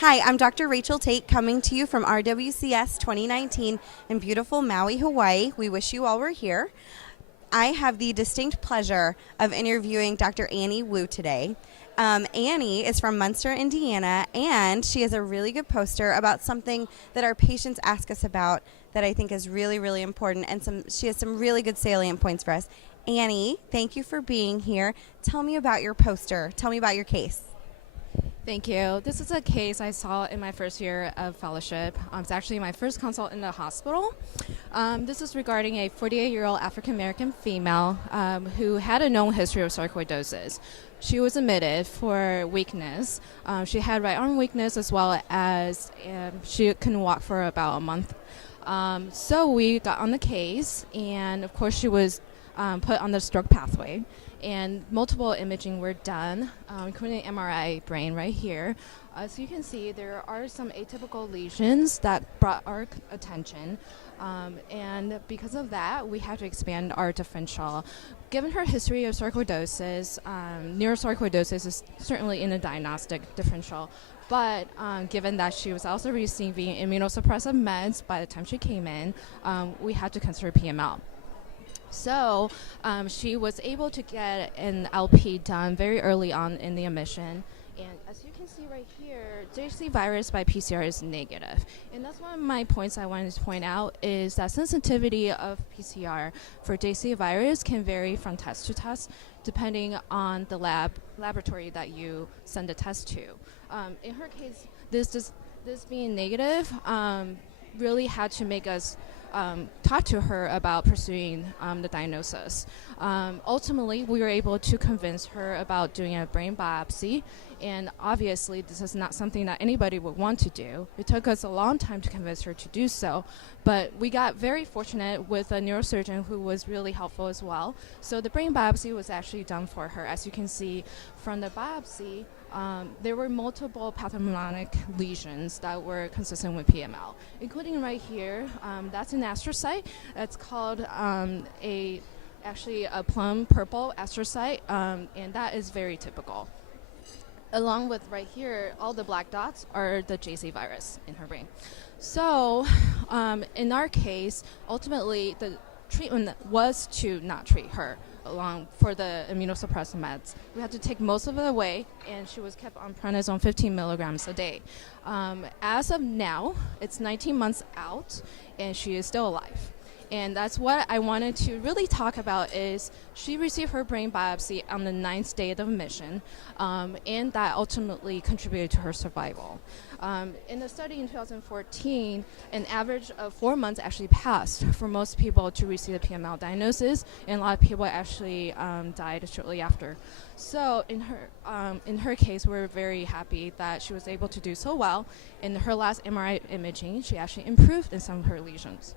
Hi, I'm Dr. Rachel Tate coming to you from RWCS 2019 in beautiful Maui, Hawaii. We wish you all were here. I have the distinct pleasure of interviewing Dr. Anny Wu today. Anny is from Munster, Indiana, and she has a really good poster about something that our patients ask us about that I think is really, really important, and she has some really good salient points for us. Anny, thank you for being here. Tell me about your poster. Tell me about your case. Thank you. This is a case I saw in my first year of fellowship. It's actually my first consult in the hospital. This is regarding a 48-year-old African-American female who had a known history of sarcoidosis. She was admitted for weakness. She had right arm weakness as well as she couldn't walk for about a month. So we got on the case, and of course she was put on the stroke pathway. And multiple imaging were done, including MRI brain right here. As you can see, there are some atypical lesions that brought our attention. And because of that, we had to expand our differential. Given her history of sarcoidosis, neurosarcoidosis is certainly in a diagnostic differential. But given that she was also receiving immunosuppressive meds by the time she came in, we had to consider PML. So she was able to get an LP done very early on in the admission. And as you can see right here, JC virus by PCR is negative. And that's one of my points I wanted to point out is that sensitivity of PCR for JC virus can vary from test to test depending on the laboratory that you send the test to. In her case, this being negative really had to make us talk to her about pursuing the diagnosis. Ultimately, we were able to convince her about doing a brain biopsy, and obviously this is not something that anybody would want to do. It took us a long time to convince her to do so, but we got very fortunate with a neurosurgeon who was really helpful as well. So the brain biopsy was actually done for her. As you can see from the biopsy, there were multiple pathognomonic lesions that were consistent with PML, including right here. That's an astrocyte. It's called actually a plum purple astrocyte, and that is very typical. Along with right here, all the black dots are the JC virus in her brain. So in our case, ultimately the treatment was to not treat her along for the immunosuppressive meds. We had to take most of it away, and she was kept on prednisone 15 milligrams a day. As of now, it's 19 months out, and she is still alive. And that's what I wanted to really talk about is she received her brain biopsy on the 9th day of admission, and that ultimately contributed to her survival. In the study in 2014, an average of 4 months actually passed for most people to receive the PML diagnosis, and a lot of people actually died shortly after. So in her case, we're very happy that she was able to do so well. In her last MRI imaging, she actually improved in some of her lesions.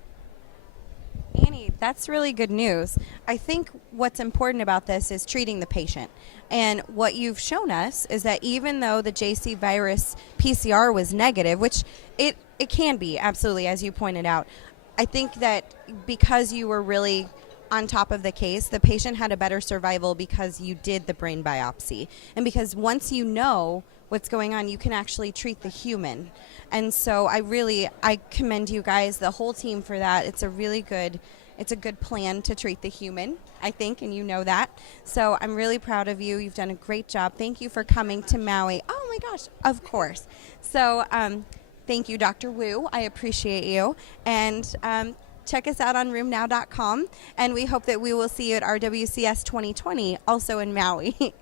Anny, that's really good news. I think what's important about this is treating the patient. And what you've shown us is that even though the JC virus PCR was negative, which it can be, absolutely, as you pointed out, I think that because you were really on top of the case, the patient had a better survival because you did the brain biopsy. And because once you know what's going on, you can actually treat the human. And so I commend you guys, the whole team, for that. It's a good plan to treat the human, I think, and you know that. So I'm really proud of you. You've done a great job. Thank you for coming to Maui. Oh my gosh, of course. So thank you, Dr. Wu. I appreciate you. And check us out on rheumnow.com, and we hope that we will see you at RWCS 2020, also in Maui.